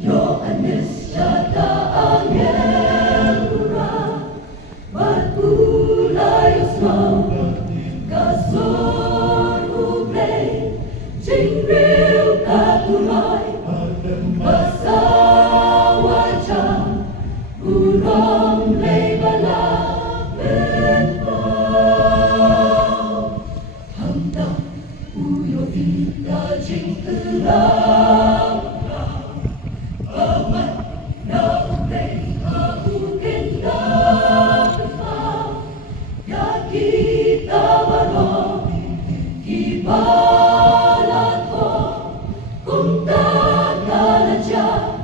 Yohanes yata ang Yelura, Matulay Osmaw, Kasor Ublay, Jingril Katuray, Basawan siya, Gulong lay balapin pa. Hanggang uyo ika jingkelaw, Amat na ublay abukin na pa. Yakita waro, kibalat ko, kung tatalan siya,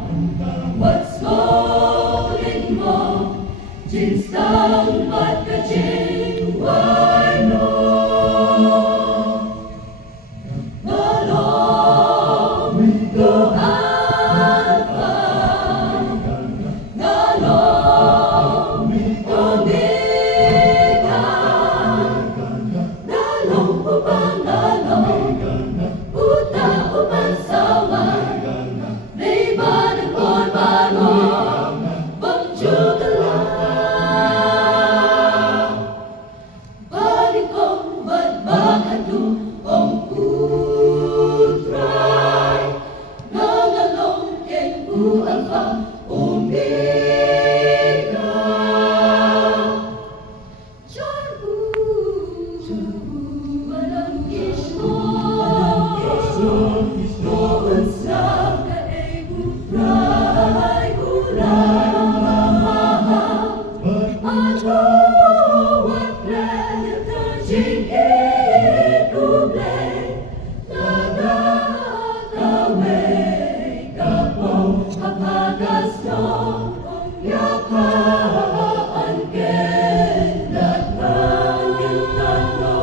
what's calling mo, jinsang magkajing wano. Ngalong go alpha, ngalong omega, ngalong upang ngalong, uta upang sawa, Liban ang korban balik kong badbakado ang putray, nangalong ken u alpha omega. Jaru walang ismo, doon sa kaibutray, ulay ang mamahal, ato at kaya kajing inublay, nadakaway kapo kapagas no, yakaan kendat pagkiltan no,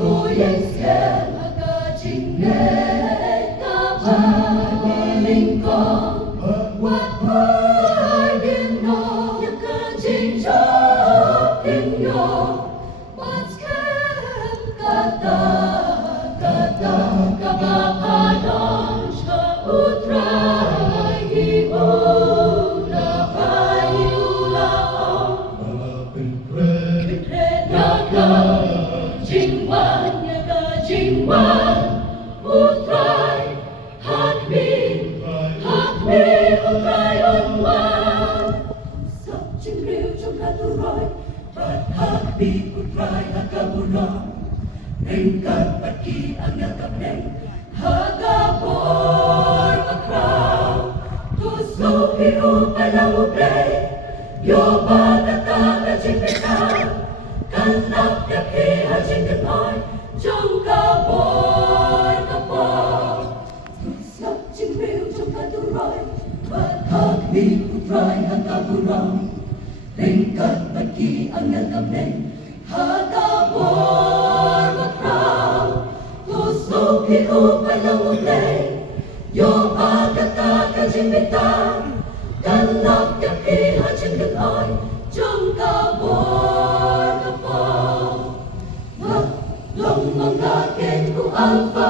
tuyang siya magkajingay kapaliling ko, wapay din no, yakajing chopin yo, what's kata kabapadong siya utray, hiulakay hiulaong, Jingwan, utray, hakmi, utray, onwan. Sa jingril siyang katuray, ba't hakmi, utray, hakabulong, ringkat pati ang yakapeng, hagabor makraw, tuso hiu palang ublay, yoba tataka jingpitan, kalap yaki hajingkanoy, Jong kaboy kapag sa jingril siyang katuray, ba't hakmi, utray, hakabulong, ringkat pati ang yakapeng, hagabor makraw, tuso hiu palang ublay, yoba tataka jingpitan, kalap yaki hajingkanoy, Jong kaboy kapag long mga ken ku alpha